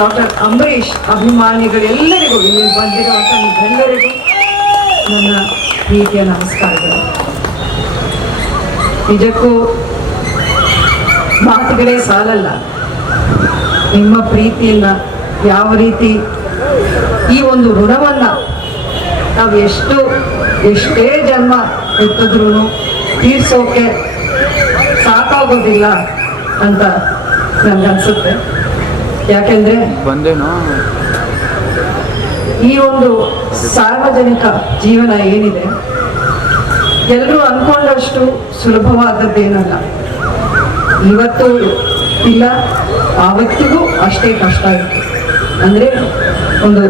Doctor Ambareesh ಅಭಿಮಾನಿಗಳೆಲ್ಲರಿಗೂ, ಇಲ್ಲಿ ಬಂದಿರುವಂಥ ನಿಮ್ಮೆಲ್ಲರಿಗೂ ನನ್ನ ಪ್ರೀತಿಯ ನಮಸ್ಕಾರಗಳು. ನಿಜಕ್ಕೂ ಮಾತುಗಳೇ ಸಾಲಲ್ಲ. ನಿಮ್ಮ ಪ್ರೀತಿಯನ್ನ ಯಾವ ರೀತಿ ಈ ಒಂದು ಋಣವನ್ನ ನಾವು ಎಷ್ಟು, ಎಷ್ಟೇ ಜನ್ಮ ಎತ್ತಿದ್ರೂ ತೀರ್ಸೋಕೆ ಸಾಕಾಗೋದಿಲ್ಲ ಅಂತ ನನ್ಗನ್ಸುತ್ತೆ ಯಾಕೆಂದ್ರೆ ಬಂದೇನೋ? ಈ ಒಂದು ಸಾರ್ವಜನಿಕ ಜೀವನ ಏನಿದೆ ಎಲ್ಲರೂ ಅನ್ಕೊಂಡಷ್ಟು ಸುಲಭವಾದದ್ದೇನಲ್ಲ. ಇವತ್ತು ಇಲ್ಲ ಆವತ್ತಿಗೂ ಅಷ್ಟೇ ಕಷ್ಟ ಇತ್ತು ಅಂದರೆ ಒಂದು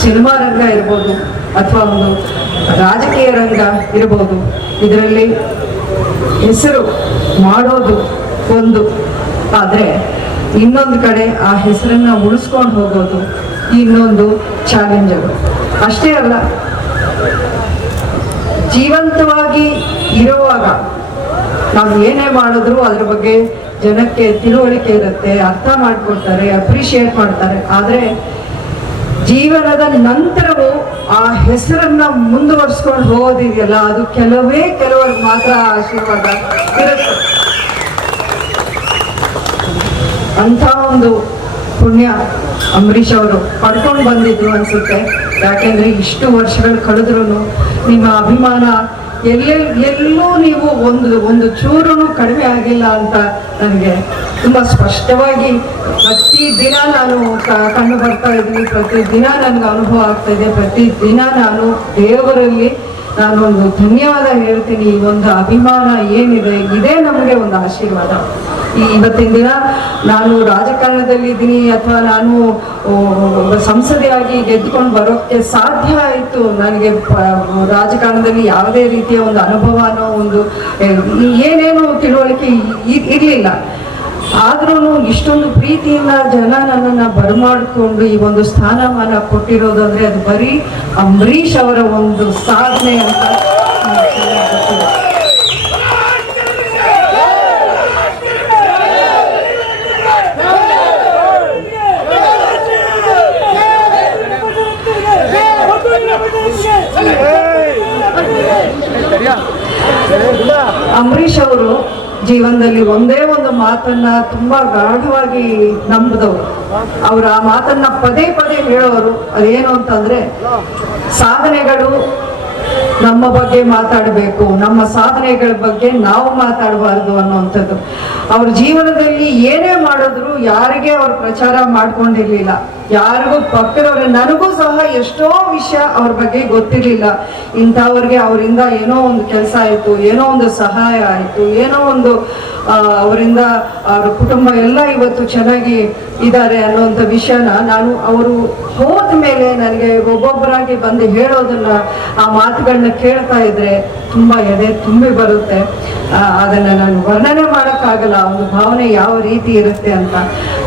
ಸಿನಿಮಾ ರಂಗ ಇರ್ಬೋದು ಅಥವಾ ಒಂದು ರಾಜಕೀಯ ರಂಗ ಇರ್ಬೋದು ಇದರಲ್ಲಿ ಹೆಸರು ಮಾಡೋದು ಒಂದು. ಆದರೆ ಇನ್ನೊಂದು ಕಡೆ ಆ ಹೆಸರನ್ನ ಉಳಿಸ್ಕೊಂಡು ಹೋಗೋದು ಇನ್ನೊಂದು ಚಾಲೆಂಜರು ಅಷ್ಟೇ ಅಲ್ಲ, ಜೀವಂತವಾಗಿ ಇರುವಾಗ ನಾವು ಏನೇ ಮಾಡಿದ್ರು ಅದ್ರ ಬಗ್ಗೆ ಜನಕ್ಕೆ ತಿಳುವಳಿಕೆ ಇರುತ್ತೆ, ಅರ್ಥ ಮಾಡ್ಕೊಡ್ತಾರೆ ಅಪ್ರಿಷಿಯೇಟ್ ಮಾಡ್ತಾರೆ. ಆದರೆ ಜೀವನದ ನಂತರವೂ ಆ ಹೆಸರನ್ನ ಮುಂದುವರ್ಸ್ಕೊಂಡು ಹೋಗೋದಿದೆಯಲ್ಲ ಅದು ಕೆಲವೇ ಕೆಲವರು ಮಾತ್ರ ಆಶೀರ್ವಾದ ಇರುತ್ತೆ. ಅಂಥ ಒಂದು ಪುಣ್ಯ ಅಂಬರೀಷ್ ಅವರು ಪಡ್ಕೊಂಡು ಬಂದಿದ್ರು ಅನ್ಸುತ್ತೆ. ಯಾಕೆಂದ್ರೆ ಇಷ್ಟು ವರ್ಷಗಳು ಕಳೆದ್ರು ನಿಮ್ಮ ಅಭಿಮಾನ ಎಲ್ಲೆ, ಎಲ್ಲೂ ನೀವು ಒಂದು ಒಂದು ಚೂರು ಕಡಿಮೆ ಆಗಿಲ್ಲ ಅಂತ ನನಗೆ ತುಂಬ ಸ್ಪಷ್ಟವಾಗಿ ಪ್ರತಿ ದಿನ ನಾನು ಕಂಡು ಬರ್ತಾ ಇದ್ದೀನಿ ಪ್ರತಿ ದಿನ ನನಗೆ ಅನುಭವ ಆಗ್ತಾ ಇದೆ. ಪ್ರತಿ ದಿನ ನಾನು ದೇವರಲ್ಲಿ ನಾನು ಒಂದು ಧನ್ಯವಾದ ಹೇಳ್ತೀನಿ. ಈ ಒಂದು ಅಭಿಮಾನ ಏನಿದೆ, ಇದೇ ನಮಗೆ ಒಂದು ಆಶೀರ್ವಾದ. ಈ ಇವತ್ತಿನ ದಿನ ನಾನು ರಾಜಕಾರಣದಲ್ಲಿ ಇದ್ದೀನಿ ಅಥವಾ ನಾನು ಸಂಸದೆಯಾಗಿ ಗೆದ್ದುಕೊಂಡು ಬರೋಕ್ಕೆ ಸಾಧ್ಯ ಆಯಿತು? ನನಗೆ ರಾಜಕಾರಣದಲ್ಲಿ ಯಾವುದೇ ರೀತಿಯ ಒಂದು ಅನುಭವ ಅನ್ನೋ ಒಂದು ಏನೇನು ತಿಳುವಳಿಕೆ ಇರಲಿಲ್ಲ. ಆದ್ರೂ ಇಷ್ಟೊಂದು ಪ್ರೀತಿಯಿಂದ ಜನ ನನ್ನನ್ನ ಬರಮಾಡಿಕೊಂಡು ಈ ಒಂದು ಸ್ಥಾನಮಾನ ಕೊಟ್ಟಿರೋದು ಅಂದ್ರೆ ಅದು ಬರೀ ಅಂಬರೀಷ್ ಅವರ ಒಂದು ಸಾಧನೆ ಅಂತ ನನಗೆ ಚೆನ್ನಾಗಿ ಗೊತ್ತಿದೆ. ಅಂಬರೀಷ್ ಅವರು ಜೀವನದಲ್ಲಿ ಒಂದೇ ಒಂದು ಮಾತನ್ನ ತುಂಬಾ ಗಾಢವಾಗಿ ನಂಬಿದವರು. ಅವರು ಆ ಮಾತನ್ನ ಪದೇ ಪದೇ ಹೇಳೋರು. ಅದೇನು ಅಂತಂದ್ರೆ, ಸಾಧನೆಗಳು ನಮ್ಮ ಬಗ್ಗೆ ಮಾತಾಡಬೇಕು, ನಮ್ಮ ಸಾಧನೆಗಳ ಬಗ್ಗೆ ನಾವು ಮಾತಾಡಬಾರ್ದು ಅನ್ನುವಂಥದ್ದು. ಅವ್ರ ಜೀವನದಲ್ಲಿ ಏನೇ ಮಾಡಿದ್ರು ಯಾರಿಗೆ ಅವ್ರು ಪ್ರಚಾರ ಮಾಡ್ಕೊಂಡಿರ್ಲಿಲ್ಲ. ಯಾರಿಗೂ ಪಕ್ಕದವ್ರೆ ನನಗೂ ಸಹ ಎಷ್ಟೋ ವಿಷಯ ಅವ್ರ ಬಗ್ಗೆ ಗೊತ್ತಿರಲಿಲ್ಲ. ಇಂಥವ್ರಿಗೆ ಅವರಿಂದ ಏನೋ ಒಂದು ಕೆಲಸ ಆಯಿತು, ಏನೋ ಒಂದು ಸಹಾಯ ಆಯಿತು, ಏನೋ ಒಂದು ಅವರಿಂದ ಅವ್ರ ಕುಟುಂಬ ಎಲ್ಲ ಇವತ್ತು ಚೆನ್ನಾಗಿ ಇದ್ದಾರೆ ಅನ್ನೋಂಥ ವಿಷಯನ ನಾನು ಅವರು ಹೋದ ಮೇಲೆ ನನಗೆ ಒಬ್ಬೊಬ್ಬರಾಗಿ ಬಂದು ಹೇಳೋದನ್ನ, ಆ ಮಾತುಗಳನ್ನ ಕೇಳ್ತಾ ಇದ್ರೆ ತುಂಬಾ ಎದೆ ತುಂಬಿ ಬರುತ್ತೆ. ಅದನ್ನ ನಾನು ವರ್ಣನೆ ಮಾಡೋಕ್ಕಾಗಲ್ಲ, ಒಂದು ಭಾವನೆ ಯಾವ ರೀತಿ ಇರುತ್ತೆ ಅಂತ.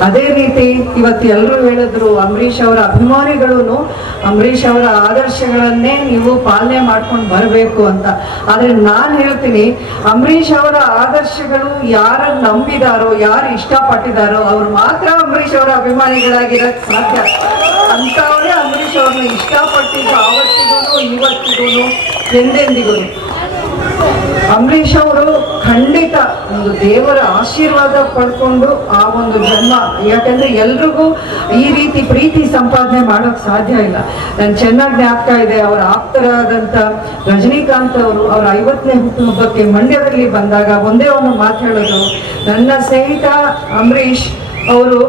ಅದೇ ರೀತಿ ಇವತ್ತು ಎಲ್ಲರೂ ಹೇಳಿದ್ರು, ಅಂಬರೀಷ್ ಅವರ ಅಭಿಮಾನಿಗಳೂ ಅಂಬರೀಷ್ ಅವರ ಆದರ್ಶಗಳನ್ನೇ ನೀವು ಪಾಲನೆ ಮಾಡ್ಕೊಂಡು ಬರಬೇಕು ಅಂತ. ಆದ್ರೆ ನಾನು ಹೇಳ್ತೀನಿ, ಅಂಬರೀಷ್ ಅವರ ಆದರ್ಶಗಳು ಯಾರ ನಂಬಿದಾರೋ, ಯಾರು ಇಷ್ಟಪಟ್ಟಿದಾರೋ, ಅವ್ರು ಮಾತ್ರ ಅಂಬರೀಷ್ ಅವರ ಅಭಿಮಾನಿಗಳಾಗಿರ ಸಾಧ್ಯ. ಅಂತವರೇ ಅಂಬರೀಷ್ ಅವ್ರನ್ನ ಇಷ್ಟಪಟ್ಟಿದ್ದು ಆವತ್ತಿಗೂ ಇವತ್ತಿಗೂ ಎಂದೆಂದಿಗೂ ಅಂಬರೀಷ್ ಅವರು ಖಂಡಿತ ಒಂದು ದೇವರ ಆಶೀರ್ವಾದ ಪಡ್ಕೊಂಡು ಆ ಒಂದು ಜನ್ಮ, ಯಾಕಂದ್ರೆ ಎಲ್ರಿಗೂ ಈ ರೀತಿ ಪ್ರೀತಿ ಸಂಪಾದನೆ ಮಾಡೋಕ್ ಸಾಧ್ಯ ಇಲ್ಲ. ನನ್ ಚೆನ್ನಾಗಿ ಜ್ಞಾಪಕ ಇದೆ, ಅವರ ಆಪ್ತರಾದಂತ ರಜನಿಕಾಂತ್ ಅವರು ಅವರ ಐವತ್ತನೇ ಹುಟ್ಟುಹಬ್ಬಕ್ಕೆ ಮಂಡ್ಯದಲ್ಲಿ ಬಂದಾಗ ಒಂದೇ ಒಂದು ಮಾತು ನನ್ನ ಸ್ನೇಹಿತ ಅಂಬರೀಷ್ ಅವರು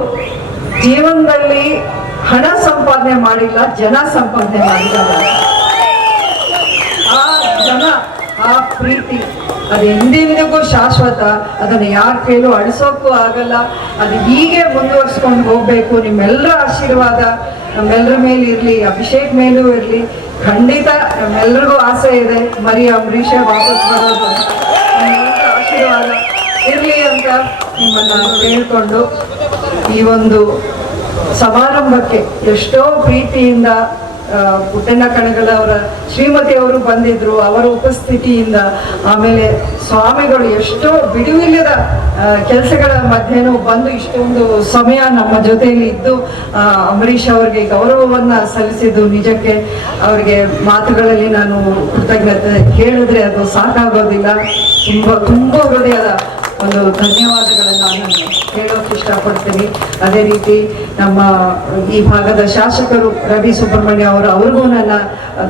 ಜೀವನದಲ್ಲಿ ಹಣ ಸಂಪಾದನೆ ಮಾಡಿಲ್ಲ, ಜನ ಸಂಪಾದನೆ ಮಾಡಿದ್ದಾರೆ. ಜನ ಆ ಪ್ರೀತಿ, ಅದು ಎಂದೆಂದಿಗೂ ಶಾಶ್ವತ, ಅದನ್ನು ಯಾರ ಕೈಲೂ ಅಳಿಸೋಕ್ಕೂ ಆಗಲ್ಲ, ಅದು ಹೀಗೆ ಮುಂದುವರ್ಸ್ಕೊಂಡು ಹೋಗ್ಬೇಕು. ನಿಮ್ಮೆಲ್ಲರ ಆಶೀರ್ವಾದ ನಮ್ಮೆಲ್ಲರ ಮೇಲೆ ಇರಲಿ, ಅಭಿಷೇಕ್ ಮೇಲೂ ಇರಲಿ. ಖಂಡಿತ ನಮ್ಮೆಲ್ರಿಗೂ ಆಸೆ ಇದೆ. ಮರಿ ಅಂಬರೀಷ ವಾಪಸ್ ಬರೋದು. ಆಶೀರ್ವಾದ ಇರಲಿ ಅಂತ ನಿಮ್ಮನ್ನ ಕೇಳಿಕೊಂಡು ಈ ಒಂದು ಸಮಾರಂಭಕ್ಕೆ ಎಷ್ಟೋ ಪ್ರೀತಿಯಿಂದ ಪುಟ್ಟಣ್ಣ ಕಣಗಳವರ ಅವರ ಶ್ರೀಮತಿ ಅವರು ಬಂದಿದ್ರು. ಅವರ ಉಪಸ್ಥಿತಿಯಿಂದ ಆಮೇಲೆ ಸ್ವಾಮಿಗಳು ಎಷ್ಟೋ ಬಿಡುವಿಲ್ಲದ ಕೆಲಸಗಳ ಮಧ್ಯೆನೂ ಬಂದು ಇಷ್ಟೊಂದು ಸಮಯ ನಮ್ಮ ಜೊತೆಯಲ್ಲಿ ಇದ್ದು ಅಂಬರೀಷ್ ಅವರಿಗೆ ಗೌರವವನ್ನ ಸಲ್ಲಿಸಿದ್ದು ನಿಜಕ್ಕೆ ಅವರಿಗೆ ಮಾತುಗಳಲ್ಲಿ ನಾನು ಕೃತಜ್ಞತೆ ಹೇಳಿದ್ರೆ ಅದು ಸಾಕಾಗೋದಿಲ್ಲ. ತುಂಬ ತುಂಬ ಹೃದಯದ ಒಂದು ಧನ್ಯವಾದಗಳನ್ನು ನಾನು ಹೇಳೋಕೆ ಇಷ್ಟಪಡ್ತೀನಿ. ಅದೇ ರೀತಿ ನಮ್ಮ ಈ ಭಾಗದ ಶಾಸಕರು ರವಿ ಸುಬ್ರಹ್ಮಣ್ಯ ಅವರು, ಅವ್ರಿಗೂ ನನ್ನ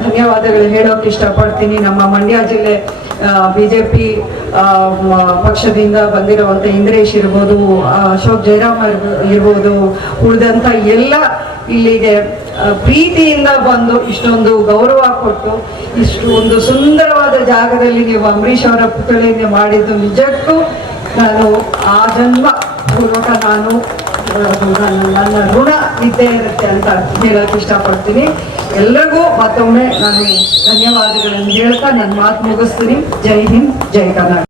ಧನ್ಯವಾದಗಳು ಹೇಳೋಕೆ ಇಷ್ಟಪಡ್ತೀನಿ. ನಮ್ಮ ಮಂಡ್ಯ ಜಿಲ್ಲೆ ಬಿ ಜೆ ಪಿ ಪಕ್ಷದಿಂದ ಬಂದಿರುವಂಥ ಇಂದ್ರೇಶ್ ಇರ್ಬೋದು ಅಶೋಕ್ ಜಯರಾಮ್ ಇರ್ಬೋ- ಇರ್ಬೋದು ಉಳಿದಂಥ ಎಲ್ಲ ಇಲ್ಲಿಗೆ ಪ್ರೀತಿಯಿಂದ ಬಂದು ಇಷ್ಟೊಂದು ಗೌರವ ಕೊಟ್ಟು ಇಷ್ಟು ಒಂದು ಸುಂದರವಾದ ಜಾಗದಲ್ಲಿ ನೀವು ಅಂಬರೀಷ್ ಅವರ ಪುತ್ಥಳಿಯನ್ನು ಮಾಡಿದ್ದು ನಿಜಕ್ಕೂ ನಾನು ಆ ಜನ್ಮ ಪೂರ್ವಕ ನಾನು ನನ್ನ ಋಣ ಇದ್ದೇ ಇರುತ್ತೆ ಅಂತ ಹೇಳಕ್ ಇಷ್ಟಪಡ್ತೀನಿ. ಎಲ್ಲರಿಗೂ ಮತ್ತೊಮ್ಮೆ ನಾನು ಧನ್ಯವಾದಗಳನ್ನು ಹೇಳ್ತಾ ನನ್ನ ಮಾತು ಮುಗಿಸ್ತೀನಿ. ಜೈ ಹಿಂದ್, ಜೈ ಕರ್ನಾಟಕ.